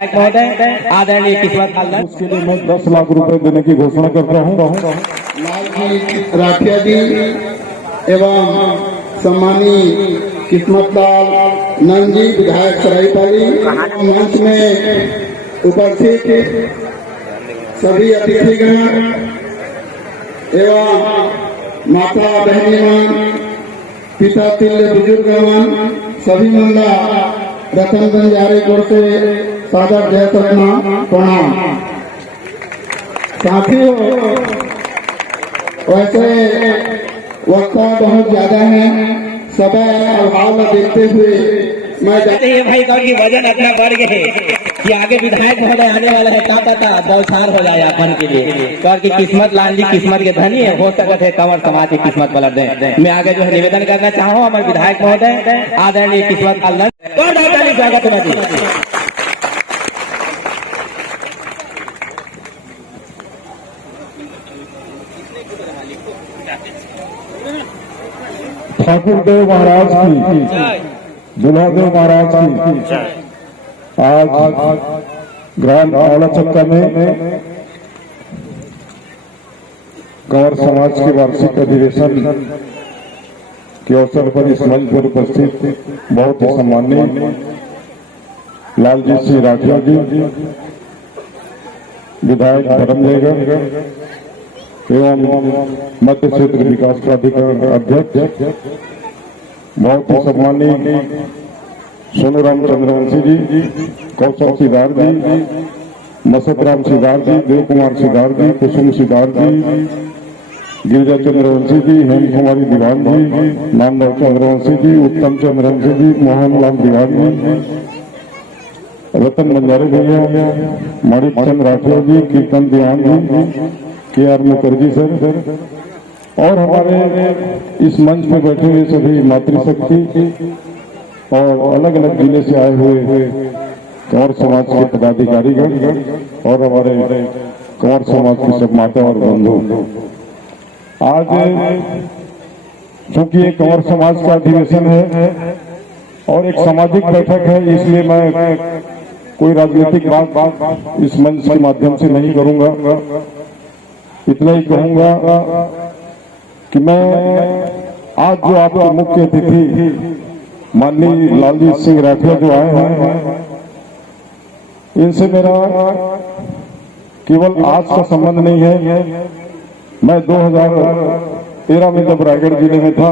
महोदय आदरणीय किस्मत लाल, उसके लिए मैं 10 लाख रुपए देने की घोषणा करता हूँ। लालजी राठिया जी एवं सम्मानी किस्मत लाल नंद जी विधायक सरायपाली, मंच में उपस्थित सभी अतिथिगण एवं माता बहनीगण, पिता तुल्य बुजुर्गगण, सभी महिला रतनगंज यारेगढ़ से सादर जय प्रणाम। साथियों, वैसे वक्ता बहुत ज्यादा है, समय अभाव में देखते हुए मैं ये भाई गौर की वजन अपना बढ़ गए कि आगे विधायक महोदय आने वाला है, का दौसार हो जाए अपन के लिए। गौर की किस्मत लाल जी किस्मत के धनी है, हो सकता है कंवर समाज की किस्मत पलट दे। मैं आगे जो है निवेदन करना चाहूँ हमारे विधायक महोदय आदरणीय किस्मत लाल, स्वागत है। ठाकुर देव महाराज की, दुल्हादेव महाराज की आज ग्राम आला चक्का में कंवर समाज के वार्षिक अधिवेशन के अवसर पर इस मंच पर उपस्थित बहुत ही सम्माननीय लालजी सिंह राठिया जी, विधायक धर्मनगर एवं मध्य क्षेत्र विकास प्राधिकरण अध्यक्ष, बहुत ही सम्माननीय सोनूराम चंद्रवंशी जी, कौशल सिद्धार्थ जी, मसत राम सिद्धार्थ जी, देव कुमार सिद्धार्थ जी, कुसुम सिद्धार्थ जी, गिरिजा चंद्रवंशी जी, हेम कुमारी दीवान जी, नामदेव चंद्रवंशी जी, उत्तम चंद्रवंशी जी, मोहनलाल दीवान जी, रतन बंजारे भैया, मणिक चंद्र राठौर जी, कीर्तन दीवान जी, KR मुखर्जी सर, और हमारे इस मंच में बैठे हुए सभी मातृशक्ति और अलग अलग जिले से आए हुए कंवर समाज के पदाधिकारीगण और हमारे कंवर समाज की सब माता और बंधु, आज चूंकि एक कंवर समाज का अधिवेशन है और एक सामाजिक बैठक है, इसलिए मैं कोई राजनीतिक बात इस मंच के माध्यम से नहीं करूंगा। इतना ही कहूंगा कि मैं आज जो आपके मुख्य अतिथि माननीय लालजी सिंह राठिया जो आए हैं, इनसे मेरा केवल आज का संबंध नहीं है। मैं 2013 में जब रायगढ़ जिले में था,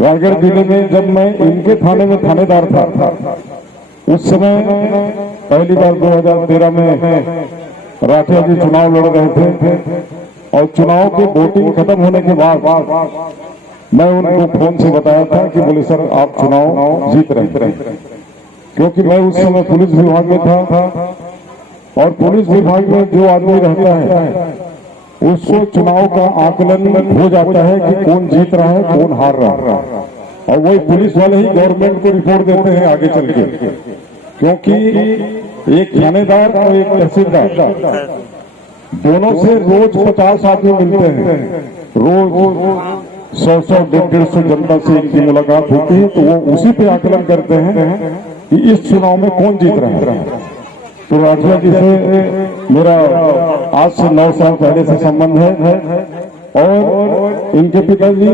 रायगढ़ जिले में जब मैं इनके थाने में थानेदार था, उस समय पहली बार 2013 में राठिया जी चुनाव लड़ रहे थे और चुनाव की वोटिंग खत्म होने के बाद मैं उनको फोन से बताया था कि बोले सर आप चुनाव जीत रहे हैं, क्योंकि मैं उस समय पुलिस विभाग में था और पुलिस विभाग में जो आदमी रहता है उसको चुनाव का आकलन हो जाता है कि कौन जीत रहा है कौन हार रहा है, और वही पुलिस वाले ही गवर्नमेंट को रिपोर्ट देते हैं आगे चल के, क्योंकि एक थानेदार और एक तहसीलदार दोनों से रोज 50 आदमी मिलते हैं, रोज 100-150 जनता से इनकी मुलाकात होती है, तो वो उसी पे आकलन करते हैं कि इस चुनाव में कौन जीत रहा है। तो राठिया जी से मेरा आज से 9 साल पहले से संबंध है और इनके पिताजी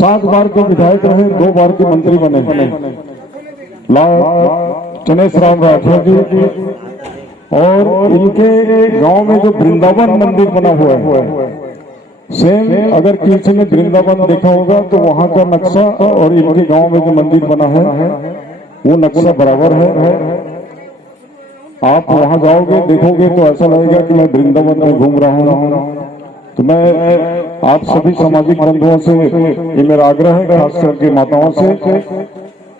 7 बार के विधायक रहे, 2 बार के मंत्री बने, गणेश राम राठौर जी, और इनके गांव में जो वृंदावन मंदिर बना हुआ है, सेम अगर किसी ने वृंदावन देखा होगा तो वहां का नक्शा और इनके गांव में जो मंदिर बना है वो नक्शा बराबर है। आप वहां जाओगे देखोगे तो ऐसा लगेगा कि मैं वृंदावन में घूम रहा हूँ। तो मैं आप सभी सामाजिक बंधुओं से ये मेरा आग्रह है, खास करके माताओं से,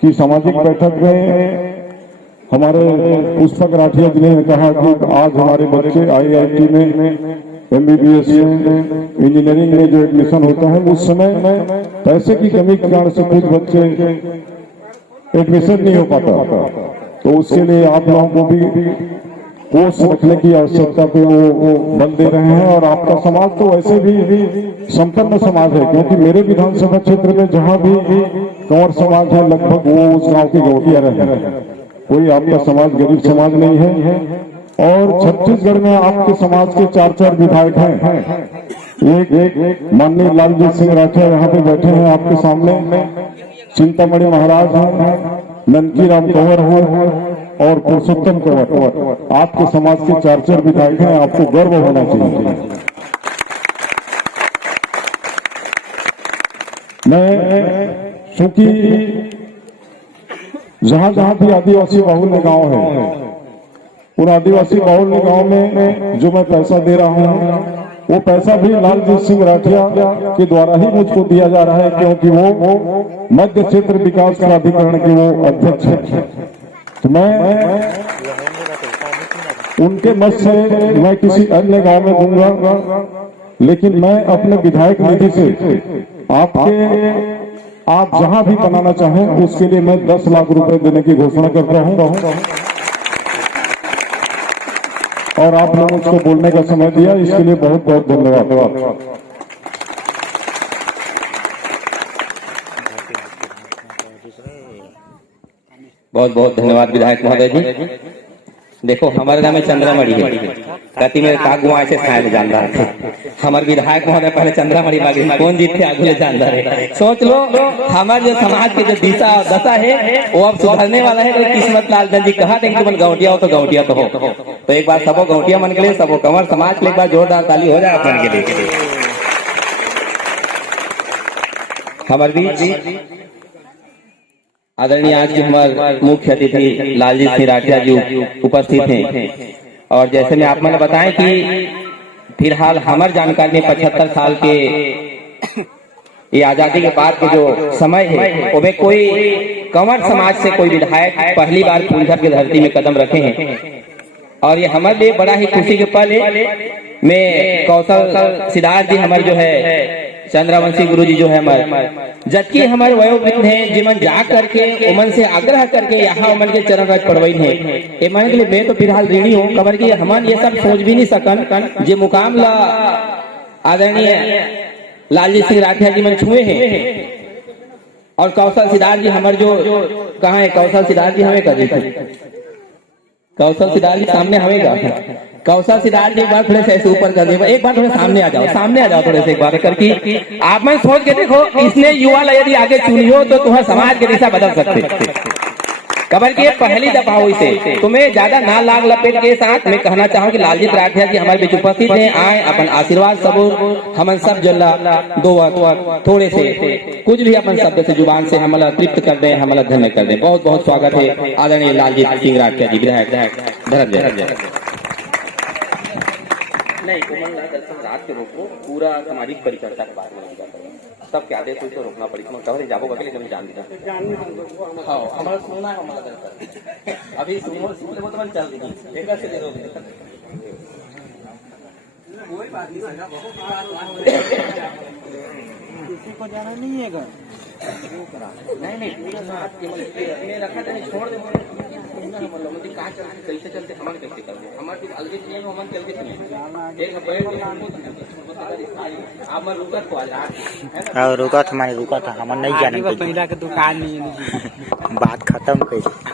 कि सामाजिक बैठक में हमारे पुष्पक राठिया जी ने कहा कि आज हमारे बच्चे IIT में, MBBS में, इंजीनियरिंग में जो एडमिशन होता है, उस समय पैसे की कमी के कारण से कुछ बच्चे एडमिशन नहीं हो पाता, तो उसके लिए आप लोगों को भी कोर्स रखने की आवश्यकता पे वो बल दे रहे हैं। और आपका समाज तो वैसे भी संपन्न समाज है, क्योंकि मेरे विधानसभा क्षेत्र में जहाँ भी कंवर समाज है लगभग वो उस गाँव की गौटिया रहे हैं, कोई आपका समाज गरीब समाज नहीं है। और छत्तीसगढ़ में आपके समाज के 4 विधायक हैं। एक माननीय लालजी सिंह राठिया यहाँ पे बैठे हैं आपके सामने, चिंतामणि महाराज हैं, ननकी राम कंवर हैं और पुरुषोत्तम कंवर। आपके समाज के 4 विधायक हैं, आपको गर्व होना चाहिए। मैं चूंकि जहां जहां भी आदिवासी बाहुल्य गांव है, उन आदिवासी बाहुल्य गांव में जो मैं पैसा दे रहा हूं, वो पैसा भी लालजी सिंह राठिया के द्वारा ही मुझको दिया जा रहा है, क्योंकि वो मध्य क्षेत्र विकास प्राधिकरण के वो अध्यक्ष हैं। तो मैं उनके मत से मैं किसी अन्य गांव में दूंगा, लेकिन मैं अपने विधायक निधि से आप जहां भी बनाना चाहें उसके लिए मैं 10 लाख रुपए देने की घोषणा करता हूं। और आपने मुझको बोलने का समय दिया, इसके लिए बहुत बहुत धन्यवाद। बहुत बहुत धन्यवाद विधायक महोदय जी। देखो हमारे गाँव में चंद्रामणि है, कति मेरे कागुआ ऐसे खाए जान रहा है। हमारे विधायक महोदय पहले चंद्रामणि बागी कौन जीत थे आगे जान रहे। सोच लो हमारे जो समाज के जो दिशा और दशा है वो अब सुधरने वाला है। तो किस्मत लाल जी कहा थे कि तुम गौटिया हो तो गौटिया तो हो। तो एक बार सबो गौटिया मन के लिए, सबो कंवर समाज के लिए एक बार जोरदार ताली हो जाए अपन के लिए। हमारे बीच आदरणीय आज के हमारे मुख्य अतिथि लालजी सिंह राठिया जी उपस्थित हैं। और जैसे मैं आप मैंने बताएं कि फिलहाल हमारे जानकारी में 75 साल के ये आजादी के बाद के जो समय है वो में कोई कंवर समाज से कोई विधायक पहली बार फूलधर की धरती में कदम रखे हैं। और ये हमारे लिए बड़ा ही खुशी के पल है। मैं कौशल सिद्धार्थ जी हमारे जो है चंद्रवंशी गुरु जी जो है हमारे, जबकि हमारे वयोवृद्ध हैं जिमन जा करके उमन से आग्रह करके यहाँ उमन के चरण रज पड़वई है। ये मान के लिए मैं तो फिलहाल ऋणी हूँ, खबर की हमन ये सब सोच भी नहीं सकन जे मुकाम ला आदरणीय लालजी सिंह राठिया जी मन छुए हैं। और कौशल सिद्धार्थ जी हमारे जो कहाँ है, कौशल सिद्धार्थ जी हमें कर दी, कौशल सिद्धार्थ जी सामने हमेगा। कौशल सिद्धार्थ जी एक बार थोड़े से ऐसे ऊपर कर दिए, एक बार थोड़े सामने आ जाओ थोड़े से एक बार करके। आप मैं सोच के देखो, इसने युवा यदि आगे चुनियो तो तुम्हारे समाज की दिशा बदल सकते। खबर की पहली दफा हुई से तुम्हें ज्यादा ना लाग लपेट के साथ मैं कहना चाहूँ कि लालजी राठिया जी हमारे बीच उपस्थित हैं। आए अपन आशीर्वाद सब हमन सब जल्ला दो थोड़े से कुछ भी अपन शब्द से जुबान से हमला तृप्त कर दे, हमला धन्य कर दे। बहुत बहुत स्वागत है आदरणीय लालजी सिंह राठिया जी विधायक। धन्यवाद। नहीं दर्शन रात के रोको, पूरा सामाजिक परिचर्चा के बाद में सब क्या आदेश तो रोकना पड़ी। तुम कह जाबो बगले जब जान दीजिए। हाँ हमारा सुनना है, हमारा दर्शन अभी सुनो वो तो चल दी एक से दे दो। कोई बात नहीं सगा, किसी को जाना नहीं है घर। नहीं पूरा साथ केवल रखा था, छोड़ दे कहाँ चलते कैसे चलते हमारे कैसे करते हमारे अलगे चाहिए हमारे चलते रुका था, मैंने रुका था, हमारे नहीं जाने की दुकान नहीं बात खत्म कर।